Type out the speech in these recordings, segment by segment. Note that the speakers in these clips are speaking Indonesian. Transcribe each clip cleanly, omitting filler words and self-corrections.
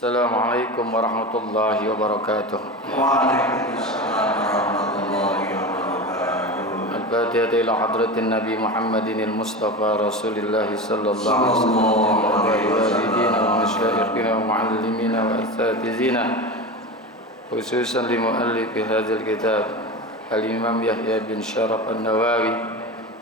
Assalamualaikum warahmatullahi wabarakatuh. Waalaikumsalam warahmatullahi wabarakatuh. Al-Fatihah ila hadratin Nabi Muhammadin al-Mustafa Rasulillah sallallahu alaihi wasallam wa masyayikhina wa muallimina wa asatizina khususan li muallif hadzal kitab Al-Imam Yahya bin Syaraf An-Nawawi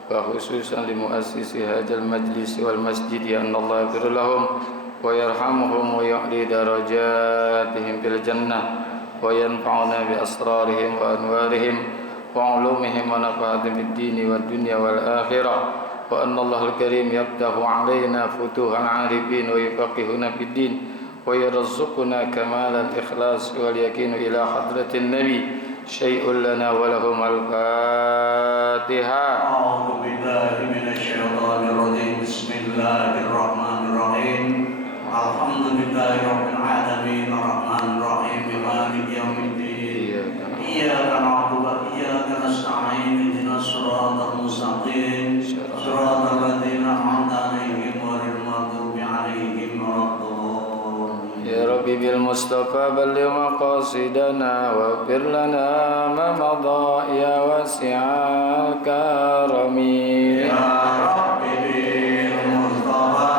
wa khususan li muassisi hadzal majlis wal masjid ya Allah yaghfir lahum wa yarhamuhum wa ya'li darajatihim fil jannah wa yanfa'una bi asrarihim wa anwarihim wa ulumihim wa nafa'atihim fid dini wad dunya wal akhirah wa anna Allahul karim yaftahu alaina futuhal arifin wa yufaqihuna fid din wa yarzuquna kamalan ikhlas wal yakin ila hadratin nabi syai'un lana wa lahum al-Fatihah. A'udzu billahi minasy syaithanir rajim. Bismillahirrahmanirrahim. Alhamdulillahirabbil alamin arrahmanir rahim maliki yaumiddin. Iyyaka na'budu wa iyyaka nasta'in ihdinas siratal mustaqim siratal ladzina an'amta 'alaihim ghairil maghdubi 'alaihim waladdallin. Ya Rabbi bil Mustafa balligh maqasidana wa fir lana ma madha ya wasi'al karami. Ya Rabbi bil Mustafa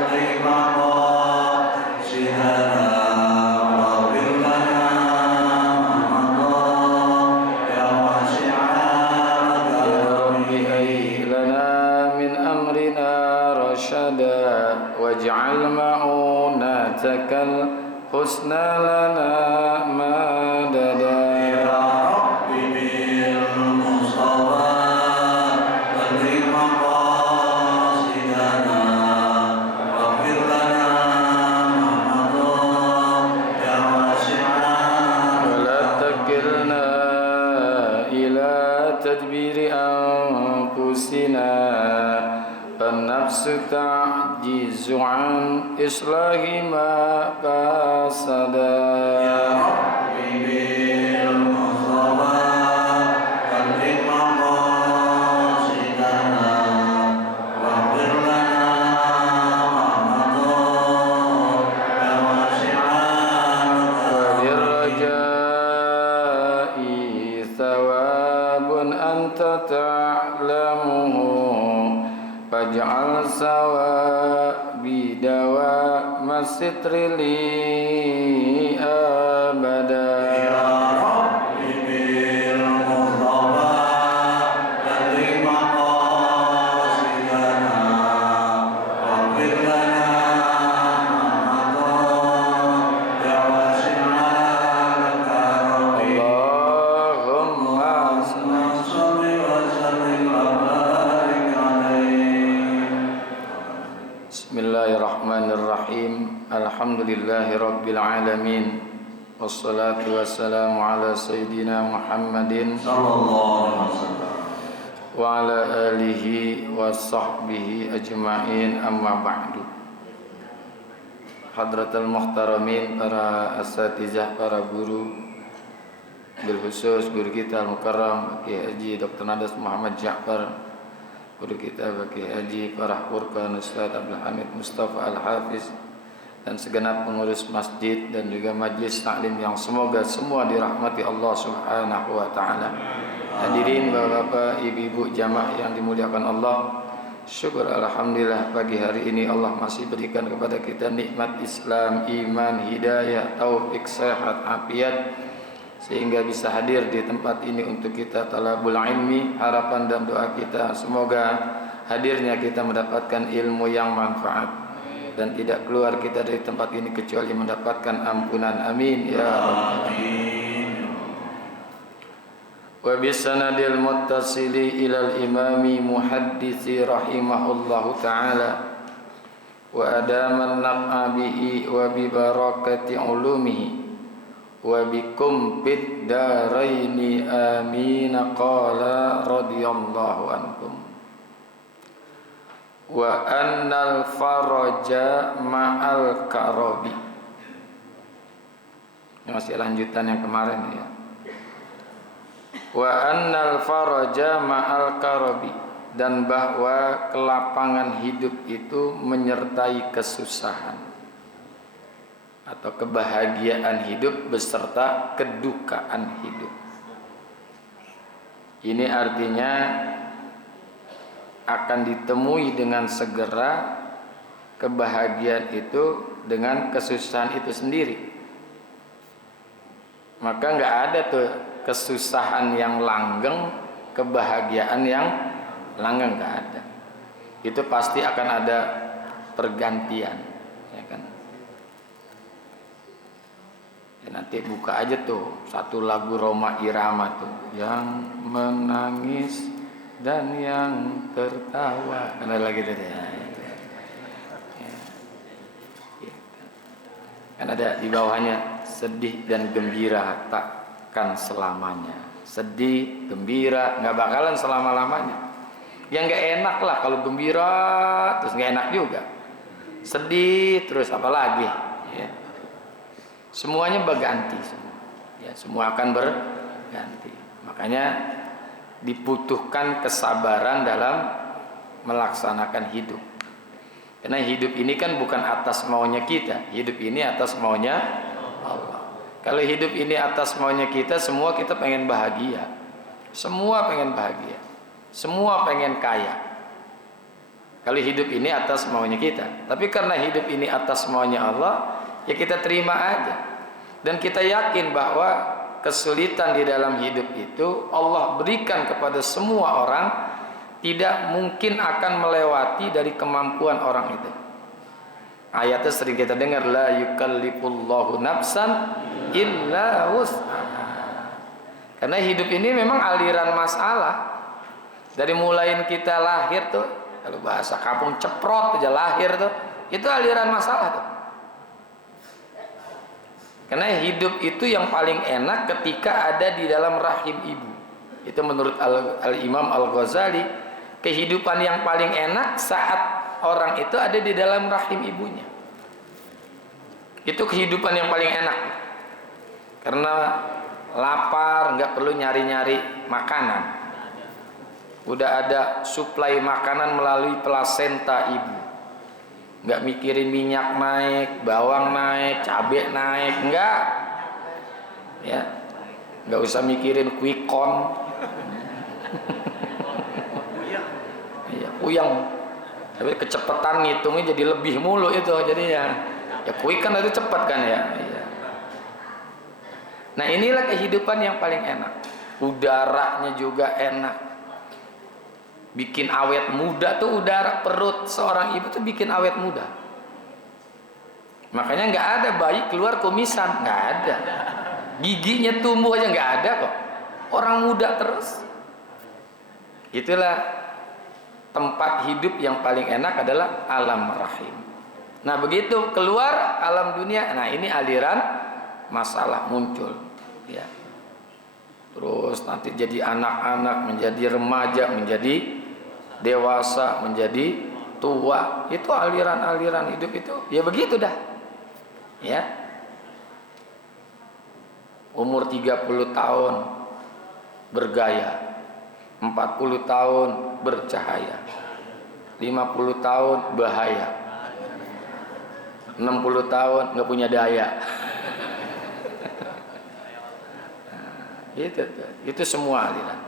balligh maqasidana wa fir lana ma madha ya wasi'al karami. Ya Rabbi hayy lana min amrina rashada waj'al ma'unatakal husna lana madada. Ya Rabbi bil Mustafa balligh maqasidana wa fir lana ma madha ya wasi'al ولا تكلنا إلى تدبير أنفسنا فالنفس تعجز عن إصلاح ما فسدا. Ya Rabbi bil Mustafa balligh maqasidana wa fir lana ma madha ya wasi'al وبالرجاء ثواب أنت تعلمه فاجعل ثوابي دوام الستر لي أبدا. Ya Rabbi bil Mustafa balligh maqasidana wa fir lana ma madha ya wasi'al karami. Allahumma Shalli wa sallim wa barik alaihi. Bismillahirrahmanirrahim. Alhamdulillahi rabbil alamin. Wassalatu wassalamu ala sayyidina Muhammadin Sallallahu alaihi wasallam. wa ala alihi wa sahbihi ajma'in, amma ba'du. Hadratul muhtaramin, para asatizah, para guru, bil khusus guru kita al-mukarram Kiai Haji Dr. Nadas Muhammad Ja'far, guru kita Kiai Haji Farah Furqan Ustaz Abdul Hamid Mustafa Al-Hafiz, dan segenap pengurus masjid dan juga majlis taklim yang semoga semua dirahmati Allah Subhanahu wa taala. Hadirin bapak-bapak, ibu-ibu jamaah yang dimuliakan Allah, syukur alhamdulillah pagi hari ini Allah masih berikan kepada kita nikmat Islam, iman, hidayah, taufik, sehat, afiat, sehingga bisa hadir di tempat ini untuk kita talabul ilmi. Harapan dan doa kita semoga hadirnya kita mendapatkan ilmu yang manfaat dan tidak keluar kita dari tempat ini kecuali mendapatkan ampunan. Amin ya rabbal alamin. Wa bisanadil muttasili ilal imami muhaddisi rahimahullahu ta'ala wa adaman naf'a bihi wa bi barakati ulumihi wa bikum fid daraini amin. Qala radhiyallahu ankum wa annal faraja ma'al karabi. Ini masih lanjutan yang kemarin ya. Wa annal faraja ma'al karabi, dan bahwa kelapangan hidup itu menyertai kesusahan. atau kebahagiaan hidup beserta kedukaan hidup. Ini artinya akan ditemui dengan segera kebahagiaan itu dengan kesusahan itu sendiri. Maka nggak ada tuh kesusahan yang langgeng, kebahagiaan yang langgeng, nggak ada. Itu pasti akan ada pergantian, ya kan? Ya, nanti buka aja tuh satu lagu Rhoma Irama tuh, yang menangis dan yang tertawa, ada lagi tuh ya. Kan ada di bawahnya, sedih dan gembira takkan selamanya. Sedih, gembira nggak bakalan selama-lamanya. Ya nggak enak lah kalau gembira terus nggak enak juga. Sedih terus apalagi, ya. Semuanya berganti semua. Ya, semua akan berganti. Makanya dibutuhkan kesabaran dalam melaksanakan hidup. Karena hidup ini kan bukan atas maunya kita. Hidup ini atas maunya Allah. Kalau hidup ini atas maunya kita, semua kita pengen bahagia. Semua pengen bahagia. Semua pengen kaya. Kalau hidup ini atas maunya kita. Tapi karena hidup ini atas maunya Allah, ya kita terima aja. Dan kita yakin bahwa kesulitan di dalam hidup itu Allah berikan kepada semua orang, tidak mungkin akan melewati dari kemampuan orang itu. Ayatnya sering kita dengar, la yukallifullahu nafsan illa wus'aha. Karena hidup ini memang aliran masalah. Dari mulain kita lahir tuh, kalau bahasa kampung ceprot aja lahir tuh, itu aliran masalah tuh. Karena hidup itu yang paling enak ketika ada di dalam rahim ibu. Itu menurut Al-Imam Al-Ghazali, kehidupan yang paling enak saat orang itu ada di dalam rahim ibunya. Itu kehidupan yang paling enak. Karena lapar, nggak perlu nyari-nyari makanan. Udah ada suplai makanan melalui plasenta ibu. Nggak mikirin minyak naik, bawang naik, cabai naik, enggak. Ya, nggak usah mikirin quick count. Iya, puyeng. Tapi kecepatan ngitungnya jadi lebih mulu itu jadinya. Ya quick kan itu cepat kan ya. Iya. Nah inilah kehidupan yang paling enak. Udaranya juga enak. Bikin awet muda tuh udara perut seorang ibu tuh bikin awet muda. Makanya nggak ada bayi keluar kumisan, nggak ada. Giginya tumbuh aja nggak ada kok. Orang muda terus. Itulah tempat hidup yang paling enak adalah alam rahim. Nah begitu keluar alam dunia, nah ini aliran masalah muncul, ya. Terus nanti jadi anak-anak, menjadi remaja, menjadi dewasa, menjadi tua. Itu aliran-aliran hidup itu, ya begitu dah, ya. Umur 30 tahun bergaya, 40 tahun bercahaya, 50 tahun bahaya, 60 tahun nggak punya daya. Itu semua aliran.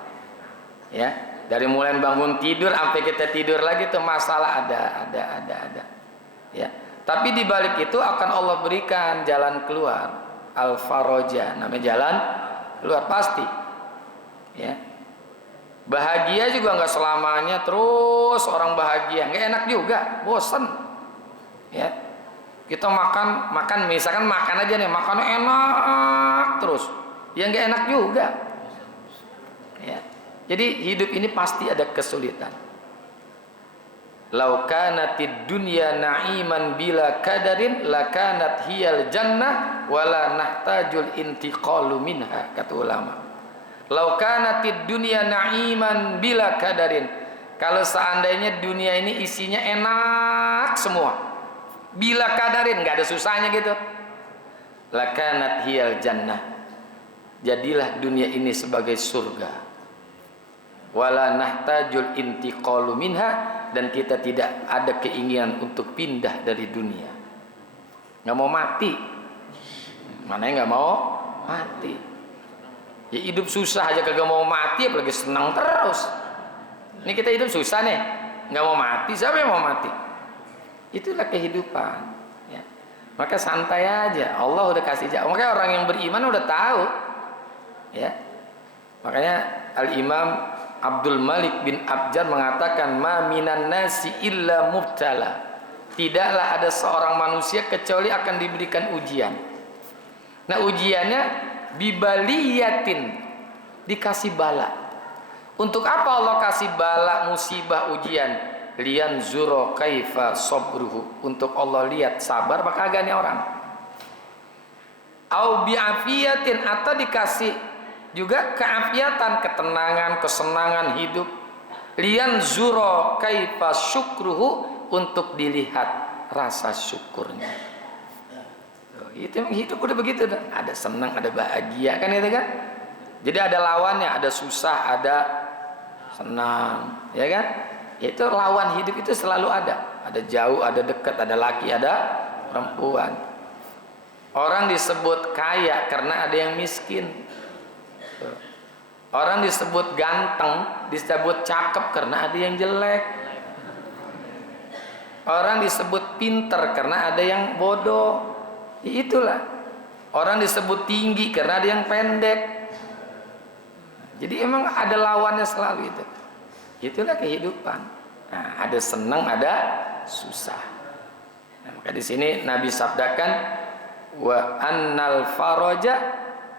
Ya, dari mulai bangun tidur sampai kita tidur lagi tuh masalah ada. Ya. Tapi di balik itu akan Allah berikan jalan keluar, al-faraja, namanya jalan keluar pasti. Ya. Bahagia juga nggak selamanya terus orang bahagia, nggak enak juga, bosan. Ya. Kita makan misalkan makan aja nih, makannya enak terus. Ya nggak enak juga. Ya. Jadi hidup ini pasti ada kesulitan. Lau kanatid dunya na'iman bila kadarin lakanat hiyal jannah wala nahtajul intiqalu minha, kata ulama. Lau kanatid dunya na'iman bila kadarin, kalau seandainya dunia ini isinya enak semua, bila kadarin, nggak ada susahnya gitu, lakanat hiyal jannah, jadilah dunia ini sebagai surga. Wala nahtajul intiqalu minha, dan kita tidak ada keinginan untuk pindah dari dunia. Nggak mau mati, Mana yang nggak mau mati? Ya hidup susah aja kagak mau mati, apalagi senang terus. Ini kita hidup susah nih, nggak mau mati, siapa yang mau mati? Itulah kehidupan. Ya. Maka santai aja, Allah udah kasih jalan. Makanya orang yang beriman udah tahu. Ya. Makanya Al-Imam Abdul Malik bin Abjar mengatakan, ma minan nasi illa mubtala. Tidaklah ada seorang manusia kecuali akan diberikan ujian. Nah ujiannya bibaliyatin, dikasih bala. Untuk apa Allah kasih bala, musibah, ujian? Lian zuro kaifa sabruhu, untuk Allah lihat sabar apa kagak nih orang. Au biafiyatin, atau dikasih juga keafiatan, ketenangan, kesenangan hidup. Lian zuro kaifa syukruhu, untuk dilihat rasa syukurnya. Itu memang hidup udah begitu dah. Ada senang, ada bahagia kan itu kan. Jadi ada lawannya, ada susah, ada senang, ya kan? Itu lawan hidup itu selalu ada. Ada jauh, ada dekat, ada laki, ada perempuan. Orang disebut kaya karena ada yang miskin. Orang disebut ganteng, disebut cakep karena ada yang jelek. Orang disebut pinter karena ada yang bodoh. Itulah. Orang disebut tinggi karena ada yang pendek. Jadi emang ada lawannya selalu itu. Itulah kehidupan. Nah, ada senang, ada susah. Nah, maka di sini Nabi sabdakan, wa annal faraja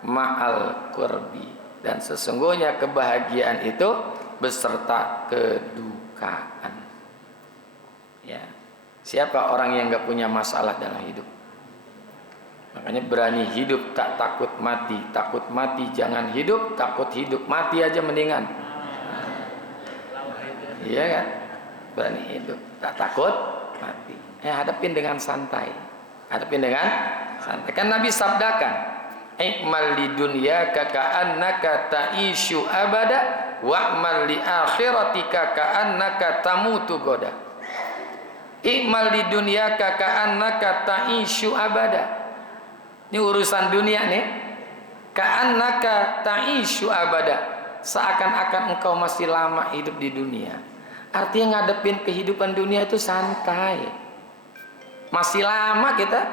ma'al qurbi, dan sesungguhnya kebahagiaan itu beserta kedukaan. Ya. Siapa orang yang enggak punya masalah dalam hidup? Makanya berani hidup, tak takut mati. Takut mati jangan hidup, takut hidup mati aja mendingan. Iya kan? Berani hidup, tak takut mati. Hadapin dengan santai. Hadapin dengan santai. Kan Nabi sabdakan, "I'mal li dunyaka ka'annaka ta'ishu abada, wa'mal li akhiratika ka'annaka tamutu goda." I'mal di dunia ka'annaka ta'ishu abada. Ini urusan dunia nih. Ka'annaka ta'ishu abada. Seakan-akan engkau masih lama hidup di dunia. Artinya ngadepin kehidupan dunia itu santai. Masih lama kita.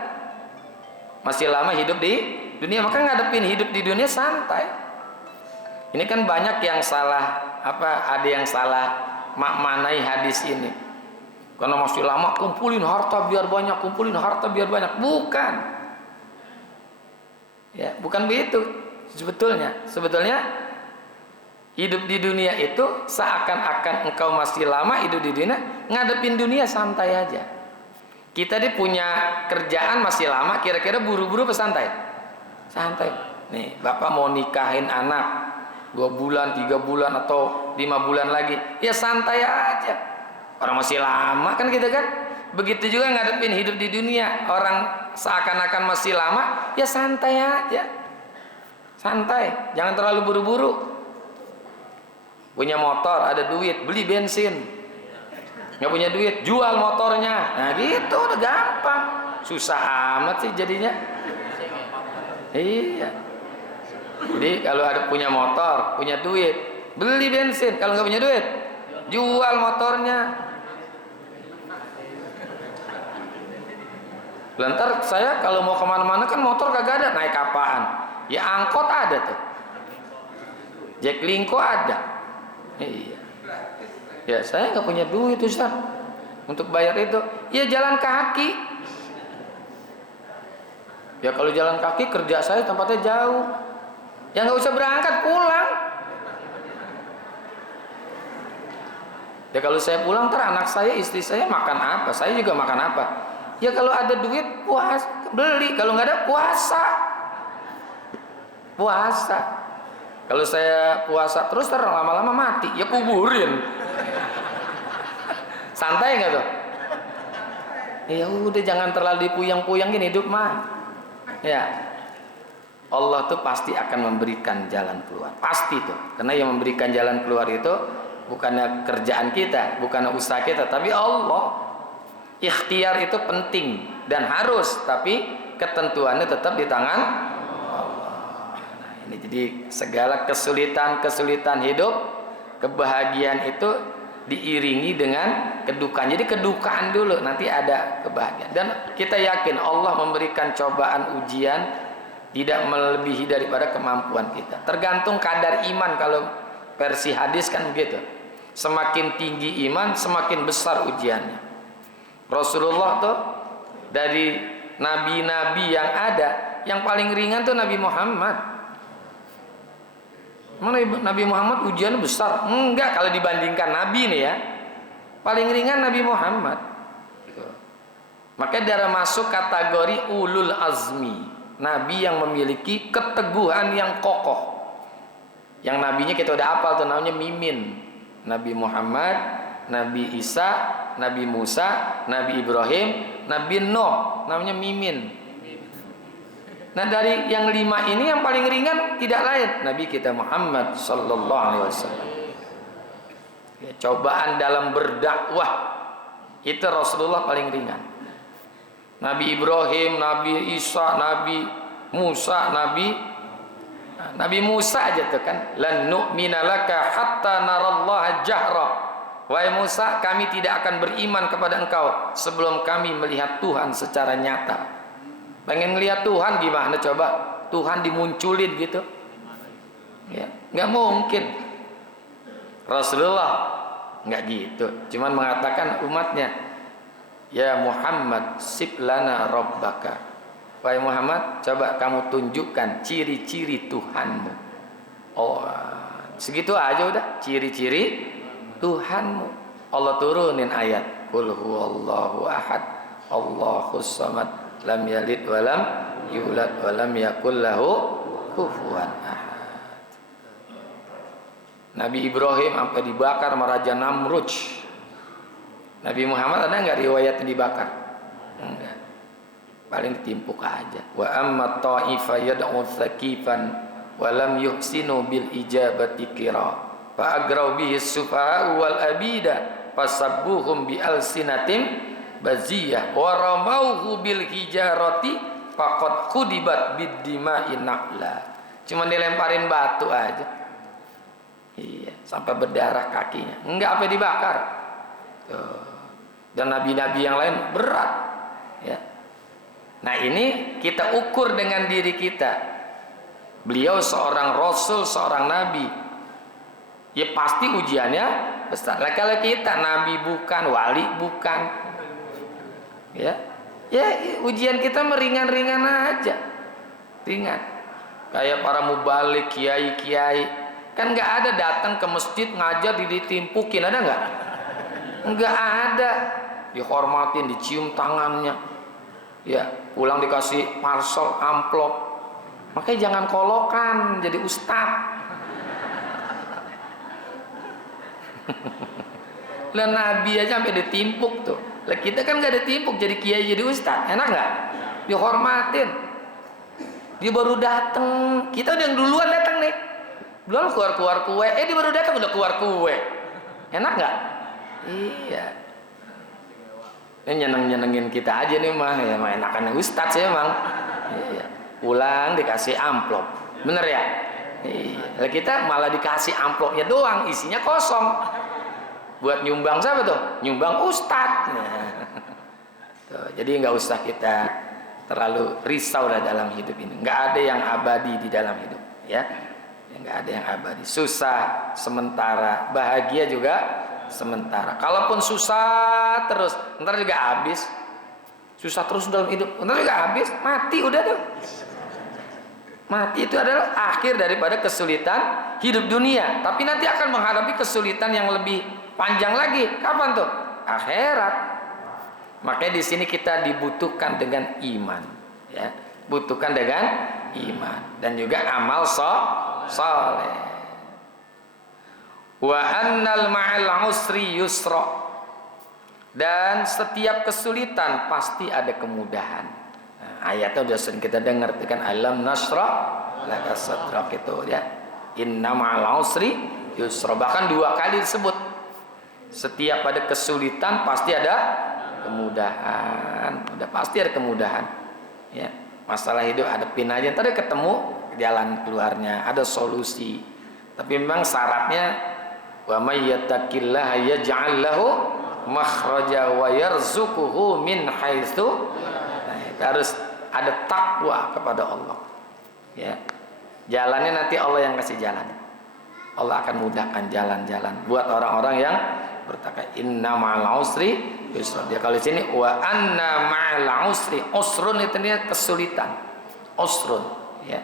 Masih lama hidup di dunia, maka ngadepin hidup di dunia santai. Ini kan banyak yang salah, ada yang salah maknai hadis ini. Karena masih lama kumpulin harta biar banyak, kumpulin harta biar banyak. Bukan. Ya, bukan begitu. Sebetulnya hidup di dunia itu seakan-akan engkau masih lama hidup di dunia, ngadepin dunia santai aja. Kita ini punya kerjaan masih lama, kira-kira buru-buru apa santai? Santai. Nih, Bapak mau nikahin anak 2 bulan, 3 bulan atau 5 bulan lagi. Ya santai aja. Orang masih lama kan gitu kan. Begitu juga ngadepin hidup di dunia. Orang seakan-akan masih lama, ya santai aja. Santai, jangan terlalu buru-buru. Punya motor, ada duit, beli bensin. Nggak punya duit, jual motornya. Nah gitu udah gampang. Susah amat sih jadinya. Iya. Jadi kalau ada punya motor, punya duit, beli bensin. Kalau nggak punya duit, jual motornya. Lantar saya kalau mau kemana-mana kan motor kagak ada, naik apaan? Ya angkot ada tuh, Jaklingko ada. Iya. Ya saya nggak punya duit Ustaz untuk bayar itu. Ya jalan kaki. Ya kalau jalan kaki kerja saya tempatnya jauh. Ya nggak usah berangkat, pulang. Ya kalau saya pulang ntar anak saya, istri saya makan apa? Saya juga makan apa? Ya kalau ada duit puas beli, kalau nggak ada puasa. Kalau saya puasa terus lama-lama mati, ya kuburin. Santai nggak tuh? Ya udah jangan terlalu dipuyang-puyangin hidup mah. Ya Allah tuh pasti akan memberikan jalan keluar, pasti tuh. Karena yang memberikan jalan keluar itu bukannya kerjaan kita, bukannya usaha kita, tapi Allah. Ikhtiar itu penting dan harus, tapi ketentuannya tetap di tangan Allah. Nah, ini jadi segala kesulitan hidup, kebahagiaan itu diiringi dengan kedukaan. Jadi kedukaan dulu, nanti ada kebahagiaan. Dan kita yakin Allah memberikan cobaan ujian tidak melebihi daripada kemampuan kita. Tergantung kadar iman, kalau versi hadis kan begitu. Semakin tinggi iman, semakin besar ujiannya. Rasulullah tuh dari nabi-nabi yang ada, yang paling ringan tuh Nabi Muhammad. Mana Nabi Muhammad ujiannya besar? Enggak, kalau dibandingkan nabi nih ya. Paling ringan Nabi Muhammad. Makanya dia masuk kategori ulul azmi, nabi yang memiliki keteguhan yang kokoh. Yang nabinya kita udah hafal tuh, namanya Mimin. Nabi Muhammad, Nabi Isa, Nabi Musa, Nabi Ibrahim, Nabi Nuh, namanya Mimin. Nah, dari yang 5 ini yang paling ringan tidak lain Nabi kita Muhammad sallallahu alaihi wasallam. Ya, cobaan dalam berdakwah itu Rasulullah paling ringan. Nabi Ibrahim, Nabi Isa, Nabi Musa, Nabi Musa aja tuh kan, lan nu'mina laka hatta narallaha jahra. Wahai Musa, kami tidak akan beriman kepada engkau sebelum kami melihat Tuhan secara nyata. Pengen ngelihat Tuhan gimana coba? Tuhan dimunculin gitu? Ya, nggak mungkin. Rasulullah nggak gitu, cuman mengatakan umatnya, ya Muhammad, sib lana rabbaka. Wahai Muhammad, coba kamu tunjukkan ciri-ciri Tuhanmu. Oh, segitu aja udah ciri-ciri Tuhanmu. Allah turunin ayat, qul huwallahu ahad, Allahus samad, lam yalid walam yulad walam yakul lahu kufuwan ahad. Nabi Ibrahim sampai dibakar sama Raja Namrud. Nabi Muhammad ada nggak riwayatnya dibakar? Enggak. Paling ditimpuk aja. Wa amma ta'ifa yad'u tsakifan wa lam yuhsinu bil ijabati qira fa agraw bihi sufaha wal abida fasabbuhum bi alsinatim baziyah wa ramauhu bil hijarati faqad khudibat bid dima'i naqla. Cuma dilemparin batu aja. Iya, sampai berdarah kakinya. Enggak apa dibakar. Tuh. Dan nabi-nabi yang lain berat. Ya. Nah, ini kita ukur dengan diri kita. Beliau seorang rasul, seorang nabi. Ya pasti ujiannya besar. Lah kalau kita nabi bukan, wali bukan. Ya, ujian kita meringan-ringan aja, ringan. Kayak para mubalik, kiai-kiai, kan nggak ada datang ke masjid ngajar ditimpukin, ada nggak? Nggak ada. Dihormatin, dicium tangannya, ya pulang dikasih parcel amplop. Makanya jangan kolokan jadi ustad. Lah nabi aja sampai ditimpuk tuh. Lah kita kan nggak ditimpuk jadi kiai jadi ustad, enak nggak? Dihormatin. Dia baru datang, kita udah yang duluan datang nih. Belum keluar kue, dia baru datang udah keluar kue. Enak nggak? Iya. Ini nyenengin kita aja nih mah, ya mah enakan ustad sih emang. Iya. Pulang dikasih amplop, bener ya? Iya. Lah kita malah dikasih amplopnya doang, isinya kosong. Buat nyumbang siapa tuh? Nyumbang ustad. Nah, tuh, jadi nggak usah kita terlalu risau lah dalam hidup ini. Nggak ada yang abadi di dalam hidup, ya. Nggak ada yang abadi. Susah sementara, bahagia juga sementara. Kalaupun susah terus, ntar juga habis. Susah terus dalam hidup, ntar juga habis. Mati udah tuh. Mati itu adalah akhir daripada kesulitan hidup dunia. Tapi nanti akan menghadapi kesulitan yang lebih panjang lagi. Kapan tuh? Akhirat. Makanya di sini kita dibutuhkan dengan iman, ya. Butuhkan dengan iman dan juga amal saleh. Wa annal ma'al usri yusra. Dan setiap kesulitan pasti ada kemudahan. Nah, ayatnya sudah sering kita dengar kan, alam nasra laka sadrak itu ya. Inna ma'al usri yusra. Bahkan 2 kali disebut. Setiap ada kesulitan pasti ada kemudahan. Udah pasti ada kemudahan. Ya. masalah hidup hadapin aja, ntar ketemu jalan keluarnya, ada solusi. Tapi memang syaratnya wa may yattaqillaha yaj'al lahu makhraja wa yarzuquhu min haitsu. Nah, itu harus ada takwa kepada Allah. Ya. Jalannya nanti Allah yang kasih jalan. Allah akan mudahkan jalan-jalan buat orang-orang yang bertakwa. Inna ma'al usri yusra. Dia kalau di sini wa anna ma'al usri, usrun itu dia kesulitan. Usrun, ya.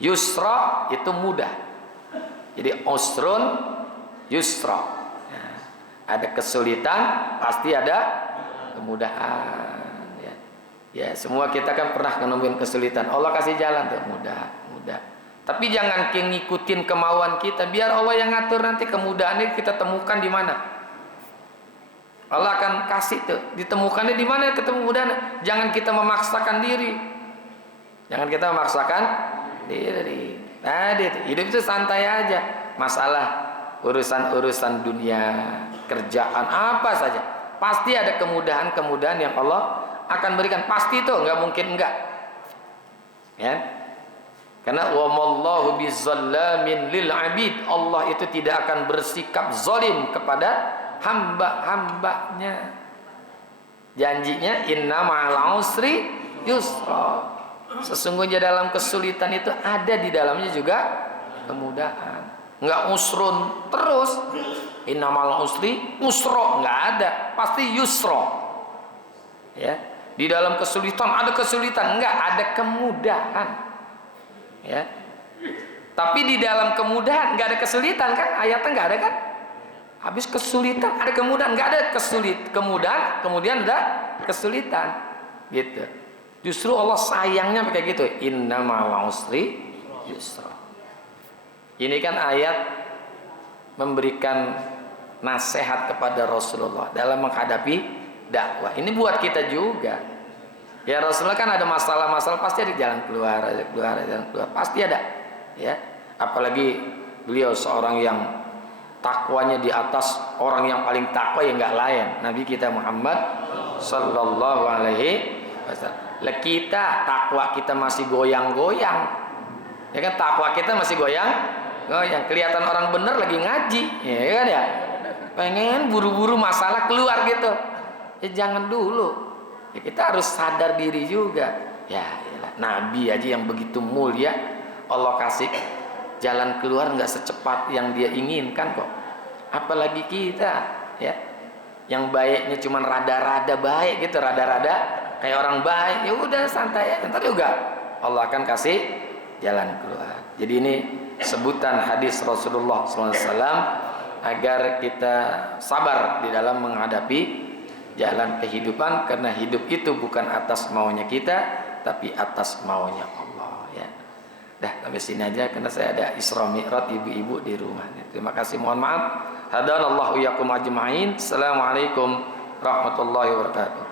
Yusra itu mudah. Jadi usrun yusra. Ya. Ada kesulitan, pasti ada kemudahan. Ya. Ya, semua kita kan pernah nemuin kesulitan. Allah kasih jalan tuh, mudah. Tapi jangan ngikutin kemauan kita, biar Allah yang ngatur nanti kemudahannya kita temukan di mana. Allah akan kasih tuh, ditemukannya di mana ketemu kemudahan. Jangan kita memaksakan diri. Jangan kita memaksakan diri. Nah, hidup itu santai aja. Masalah urusan-urusan dunia, kerjaan apa saja, pasti ada kemudahan-kemudahan yang Allah akan berikan. Pasti itu, nggak mungkin enggak. Ya. Karena wamallahu bizzallamin lil abid. Allah itu tidak akan bersikap zalim kepada hamba-hambanya. Janjinya inna ma'al usri yusra. Sesungguhnya dalam kesulitan itu ada di dalamnya juga kemudahan. Enggak usrun terus. Inna ma'al usri usra, enggak ada. Pasti yusra. Ya. Di dalam kesulitan ada kesulitan, enggak ada kemudahan. Ya, tapi di dalam kemudahan nggak ada kesulitan kan? Ayatnya nggak ada kan? Habis kesulitan ada kemudahan, nggak ada kemudahan, kemudian ada kesulitan, gitu. Justru Allah sayangnya kayak gitu. Inna ma'al usri yusra. Ini kan ayat memberikan nasihat kepada Rasulullah dalam menghadapi dakwah. Ini buat kita juga. Ya Rasulullah kan ada masalah-masalah, pasti ada jalan keluar, pasti ada. Ya, apalagi beliau seorang yang takwanya di atas orang yang paling takwa yang nggak lain, Nabi kita Muhammad Sallallahu Alaihi Wasallam. Lah kita takwa kita masih goyang-goyang, ya kan? Takwa kita masih goyang-goyang. Kelihatan orang bener lagi ngaji, ya kan ya? Pengen buru-buru masalah keluar gitu, ya jangan dulu. Ya, kita harus sadar diri juga. Ya, yalah, Nabi aja yang begitu mulia, Allah kasih jalan keluar nggak secepat yang dia inginkan kok. Apalagi kita, ya, yang baiknya cuma rada-rada baik gitu, rada-rada kayak orang baik. Ya udah santai aja, ntar juga Allah akan kasih jalan keluar. Jadi ini sebutan hadis Rasulullah SAW agar kita sabar di dalam menghadapi jalan kehidupan, karena hidup itu bukan atas maunya kita, tapi atas maunya Allah. Ya, dah sampai sini aja karena saya ada Isra Mi'raj ibu-ibu di rumahnya. Terima kasih, mohon maaf. Hadanallahu iyyakum ajma'in. Assalamualaikum warahmatullahi wabarakatuh.